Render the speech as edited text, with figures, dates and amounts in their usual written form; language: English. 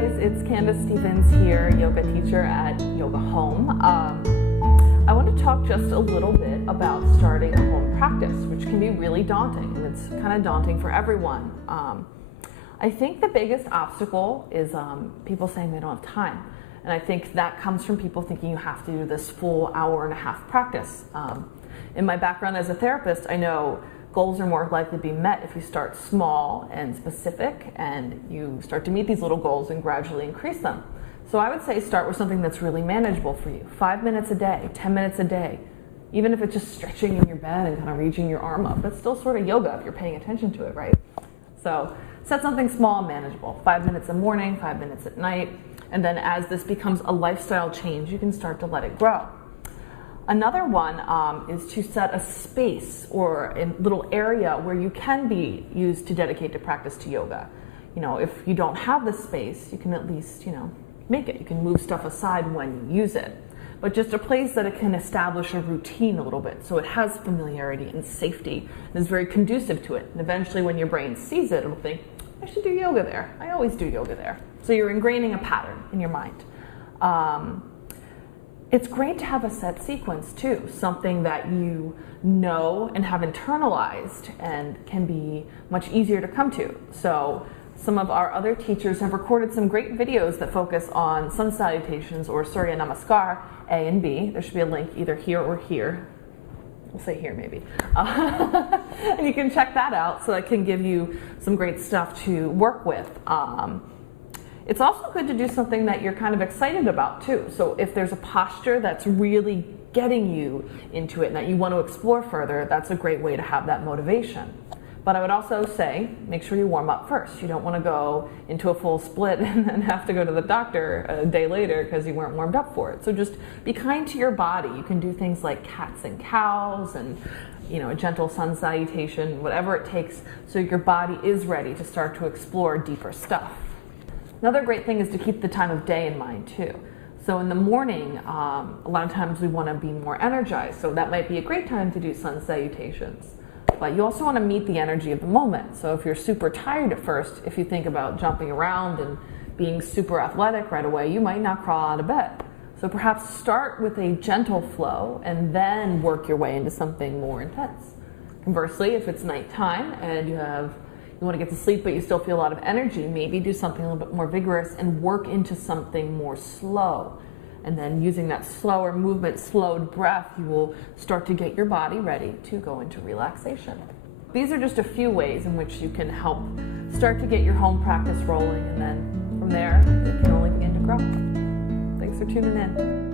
guys, it's Candace Stevens here, yoga teacher at Yoga Home. I want to talk just a little bit about starting a home practice, which can be really daunting, and it's kind of daunting for everyone. I think the biggest obstacle is people saying they don't have time. And I think that comes from people thinking you have to do this full hour-and-a-half practice. In my background as a therapist, I know goals are more likely to be met if you start small and specific and you start to meet these little goals and gradually increase them. So I would say start with something that's really manageable for you. 5 minutes a day, 10 minutes a day. Even if it's just stretching in your bed and kind of reaching your arm up, that's still sort of yoga if you're paying attention to it, right? So set something small and manageable. 5 minutes in the morning, 5 minutes at night. And then as this becomes a lifestyle change, you can start to let it grow. Another one is to set a space or a little area where you can be used to dedicate to practice to yoga. You know, if you don't have the space, you can at least, make it. You can move stuff aside when you use it. But just a place that it can establish a routine a little bit so it has familiarity and safety and is very conducive to it. And eventually when your brain sees it, it'll think, I should do yoga there. I always do yoga there. So you're ingraining a pattern in your mind. It's great to have a set sequence too, something that you know and have internalized and can be much easier to come to. So some of our other teachers have recorded some great videos that focus on sun salutations or Surya Namaskar, A and B. There should be a link either here or here. We'll say here maybe. And you can check that out, so that can give you some great stuff to work with. It's also good to do something that you're kind of excited about too. So if there's a posture that's really getting you into it and that you want to explore further, that's a great way to have that motivation. But I would also say, make sure you warm up first. You don't want to go into a full split and then have to go to the doctor a day later because you weren't warmed up for it. So just be kind to your body. You can do things like cats and cows and a gentle sun salutation, whatever it takes, so your body is ready to start to explore deeper stuff. Another great thing is to keep the time of day in mind too. So in the morning, a lot of times we want to be more energized, so that might be a great time to do sun salutations. But you also want to meet the energy of the moment. So if you're super tired at first, if you think about jumping around and being super athletic right away, you might not crawl out of bed. So perhaps start with a gentle flow and then work your way into something more intense. Conversely, if it's nighttime and you want to get to sleep but you still feel a lot of energy, maybe do something a little bit more vigorous and work into something more slow. And then using that slower movement, slowed breath, you will start to get your body ready to go into relaxation. These are just a few ways in which you can help start to get your home practice rolling, and then from there, it can only begin to grow. Thanks for tuning in.